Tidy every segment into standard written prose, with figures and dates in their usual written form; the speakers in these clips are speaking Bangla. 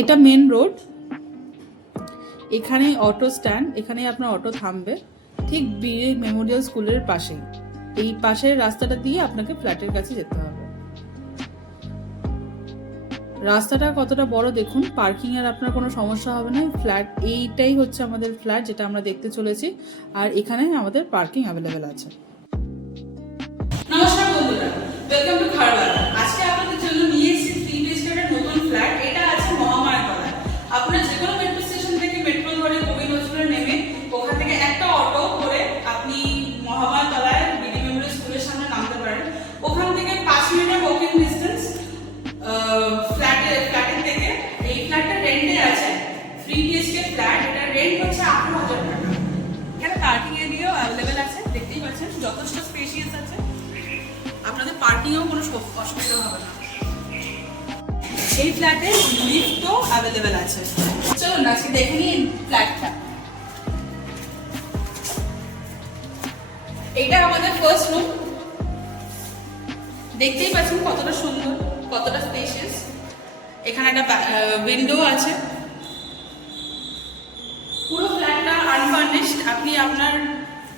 এটা মেন রোড, এখানে অটো স্ট্যান্ড, এখানে আপনার অটো থামবে ঠিক বীর মেমোরিয়াল স্কুলের পাশেই। এই পাশের রাস্তাটা দিয়ে আপনাকে ফ্ল্যাটের কাছে যেতে হবে। রাস্তাটা কতটা বড় দেখুন, পার্কিং এর আপনার কোনো সমস্যা হবে না। ফ্ল্যাট এইটাই হচ্ছে আমাদের ফ্ল্যাট যেটা আমরা দেখতে চলেছি, আর এখানে আমাদের পার্কিং অ্যাভেলেবেল আছে। নমস্কার বন্ধুরা, ওয়েলকাম টু খারবালা। আজকে আপনাদের জন্য নিয়ে এসেছি 3 BHK এর নতুন ফ্ল্যাট। এটা আছে মহামায়াতলায়। আপনারা যে কোনো মেট্রো স্টেশন থেকে মেট্রো ধরে কবি নজরুলে নেমে ওখান থেকে একটা অটো করে আপনি মহামায়াতলায় বিডি মেমোরিয়াল স্কুলের সামনে নামতে পারেন। ওখান থেকে 5 মিনিটের ওয়াকিং ডিসটেন্স ফ্ল্যাটের থেকে। এই ফ্ল্যাটটা রেন্টে আছে, 3 BHK ফ্ল্যাট। এটা রেন্ট হচ্ছে 18,000 টাকা। এখানে পার্কিং এরিয়াও অ্যাভেলেবেল আছে, দেখতেই পাচ্ছেন যথেষ্ট স্পেশিয়াস আছে। আপনাদের পার্কিংয়েও কোনো অসুবিধা হবে না। এই ফ্ল্যাটে লিফটও অ্যাভেলেবেল আছে। চলুন আজকে দেখে নিন ফ্ল্যাটটা। এটা আমাদের ফার্স্ট রুম, দেখতেই পাচ্ছেন কতটা সুন্দর, কতটা স্পেশিয়াস। এখানে একটা উইন্ডো আছে। পুরো ফ্ল্যাটটা আনফার্নিশড। আপনি আপনার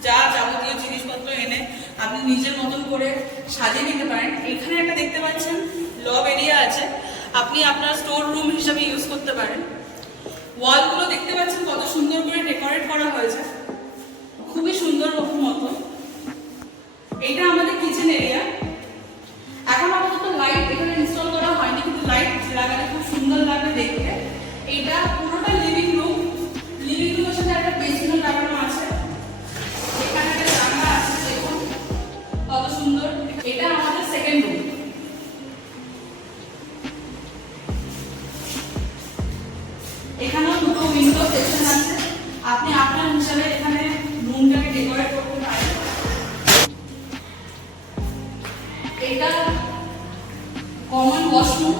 যা যাবতীয় জিনিসপত্র এনে আপনি নিজের মতন করে সাজিয়ে নিতে পারেন। এখানে একটা দেখতে পাচ্ছেন লব এরিয়া আছে, আপনি আপনার স্টোর রুম হিসাবে ইউজ করতে পারেন। ওয়ালগুলো দেখতে পাচ্ছেন কত সুন্দর করে ডেকোরেট করা হয়েছে, খুবই সুন্দর মতো। এটা আমাদের কিচেন এরিয়া। এখন আপাতত লাইট এখানে ইনস্টল করা হয়নি, কিন্তু লাইট লাগালে খুব সুন্দর লাগবে দেখতে। এটা পুরোটা লিভিং রুম। লিভিং রুমের সাথে একটা বেসিনও লাগানো আছে। এখানে একটা জানলা আছে, দেখুন কত সুন্দর। এটা আমাদের সেকেন্ড রুম। এখানেও দুটো উইন্ডো সেকশন আছে, আপনি আপনার হিসাবে এখানে রুমটাকে ডেকোরেট করতে পারেন। এটা কমন ওয়াশরুম।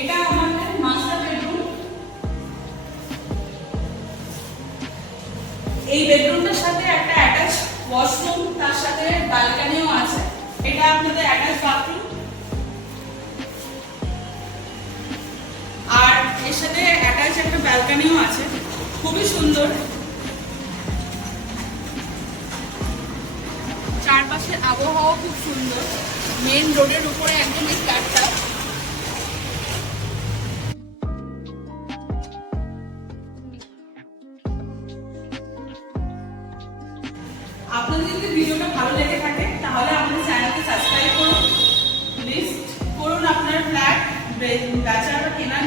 এটা আমাদের মাস্টার বেডরুম। এই বেডরুমটার সাথে একটা অ্যাটাচ ওয়াশরুম, তার সাথে ব্যালকনিও আছে। এটা আপনাদের অ্যাটাচ বাথরুম, আর এর সাথে অ্যাটাচ একটা ব্যালকনিও আছে, খুবই সুন্দর। চারপাশের আবহাওয়া খুব সুন্দর, মেন রোডের উপরে একদম এই ফ্ল্যাটটা। আপনাদের যদি ভিডিওটা ভালো লেগে থাকে তাহলে আমাদের চ্যানেলকে সাবস্ক্রাইব করুন, লিস্ট করুন আপনার ফ্ল্যাট বেচার বা কেনার